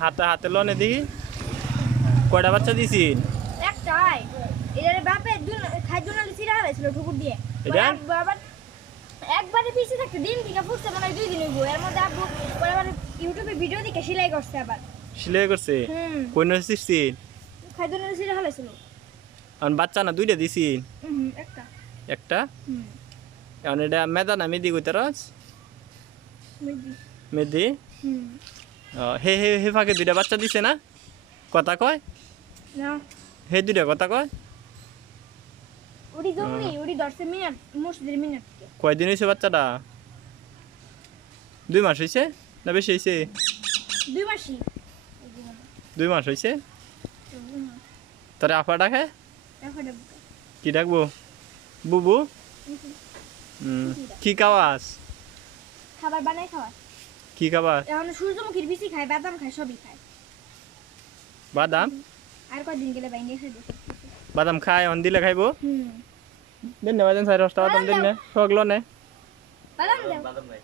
হাতে হাতে লনে দেখি কয়টা বাচ্চা দিছিন একটাই এর বাপে খাদ্য নালি সিরা হয়েছিল ঠুকুর দিয়ে এটা বাবা একবারে পিছে থাকতে দিন থেকে ফুটছে মনে হয় 2 দিন হইব এর মধ্যে আব্বু পরে ইউটিউবে ভিডিও দেখে সেলাই করছে আবার সেলাই করছে কই না শিখছিন খাদ্য নালি সিরা হয়েছিল আর বাচ্চা না দুইটা দিছিন একটা একটা এখন এটা মেদা না মেদি কইতারস মেদি হে হে হে ফাঁকে দুইটা বাচ্চা দিছে না কথা কয় না হে দুইটা কথা কয় উড়ি জঙ্গলি উড়ি 10 মিনিট মসজিদের মিনিট কয়দিন হয়েছে বাচ্চাটা 2 মাস হয়েছে না বেশি হয়েছে 2 মাসই 2 মাস হয়েছে তোরে আফা ডাকে কি ডাকবো বুবু কি খাওয়াস খাবার বানাই খাওয়া কি খাবার এখন সূর্যমুখীর বিচি খায় বাদাম খায় সবই খায় বাদাম আর কয়দিন গেলে বাইরে খাইবে বাদাম খায় অন দিলে খাইবো দেন না বাদাম 4-5টা বাদাম দেন না সগলো নে বাদাম দাও বাদাম নাই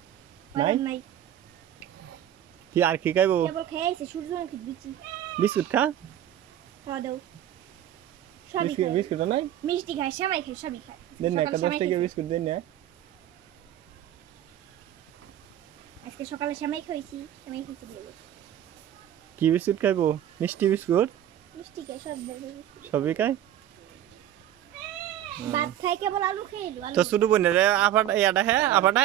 বাদাম নাই কি আর কি খাইবো কেবল খাইছে সূর্যমুখীর বিচি বিস্কুট খা খাওয়া দাও সবই বিস্কুট খায় বিস্কুট নাই মিষ্টি খায় সেমাই খায় সবই খায় দেন না একটা 10 টাকা বিস্কুট দেন না আজকে সকালে সেমাই খাইছি সেমাই খেতে বলবো কি বিস্কুট খাইবো মিষ্টি বিস্কুট মিষ্টি খায় সব দেবে সবই খায় ভাত খাই কেবল আলু খাইলো তো শুধু বনে রে আফাটা ইয়াটা হ্যাঁ আফাটা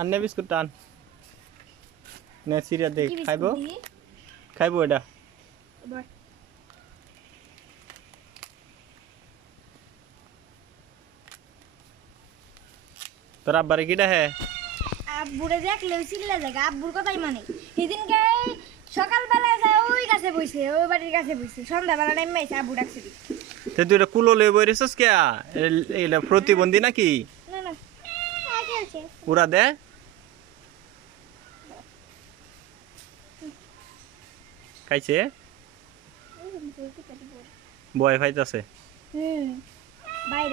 আননে বিস্কুট টান নে সিরিয়া দেখ খাইবো খাইবো এটা তোর আব্বারে কিটা হ্যাঁ আব্বুরে দেখলে চিল্লা জায়গা আব্বুর কথাই মানে সেদিনকে সকালবেলায় যায় ওই কাছে বইছে ওই বাড়ির কাছে বইছে সন্ধ্যাবেলা নেমে আইছে আব্বু ডাকছে তে তুই এটা কুলো লই বই রেছস কে এলা প্রতিবন্ধী নাকি না না খেলছে উড়া দে খাইছে বয় ফাইতাছে বাইরে